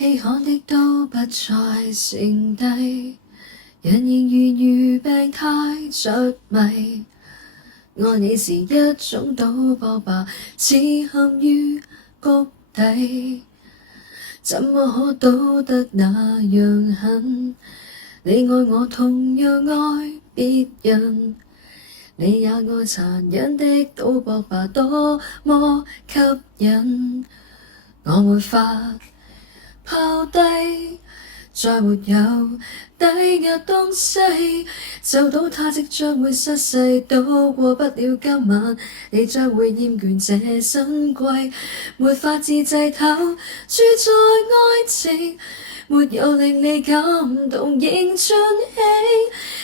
稀罕的都不再剩低，人仍然如病態着迷。愛你是一種賭博吧，似陷於谷底，怎麼可賭得那樣狠？你愛我同樣愛別人，你也愛殘忍的賭博吧，多麼吸引。我沒法拋低，再沒有抵押東西，就賭它即將會失勢，賭過不了今晚，你將會厭倦這新貴，沒法自制頭，輸在愛情，沒有令你感動仍進起，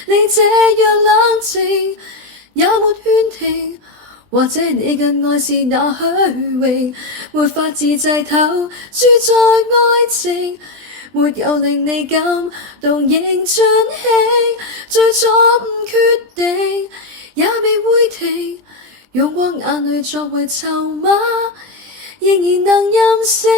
你這樣冷靜也沒勸停，或者你更愛是那虛榮，沒法自制頭，輸在愛情，沒有令你感動仍進起，最初唔決定也未會停，用過眼淚作為籌碼，仍然能任性，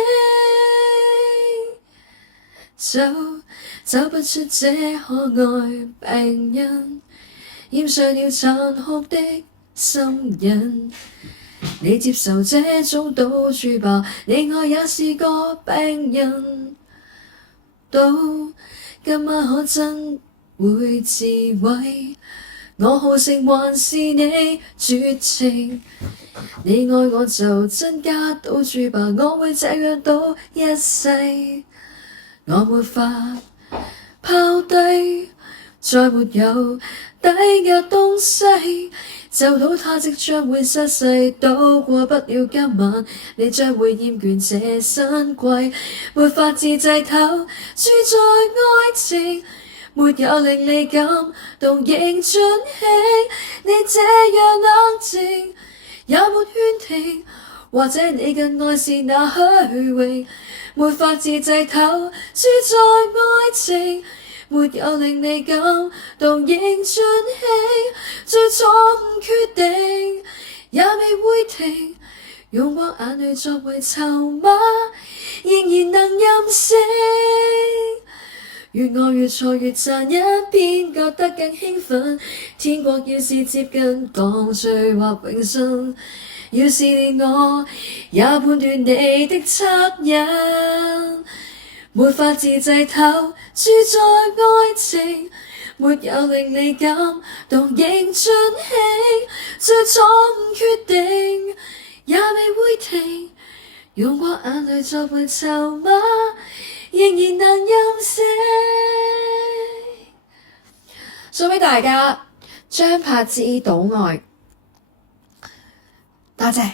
走不出這可愛病因，染上了殘酷的心癮。你接受這種賭注吧，你愛也是個病人，賭今晚可真會自毀，我好勝還是你絕情？你愛我就增加賭注吧，我會這樣賭一世，我沒法拋低，再沒有抵押東西，就賭它即將會失勢，賭過不了今晚，你將會厭倦這新貴，沒法自制頭，輸在愛情，沒有令你感動仍進起，你這樣冷靜也沒勸停，或者你更愛是那虛榮，沒法自制頭，輸在愛情，沒有令你感動仍進起，最初唔決定也未會停，用過眼淚作為籌碼，仍然能任性，越愛越錯越殘忍，邊覺得更興奮，天國要是接近降罪或永生，要試煉我也判斷你的惻隱，沒法自制頭，輸在愛情，沒有令你感動仍進起，最初唔決定也未會停，用過眼淚作為籌碼，仍然能任性。送俾大家張柏芝《賭愛》，多謝。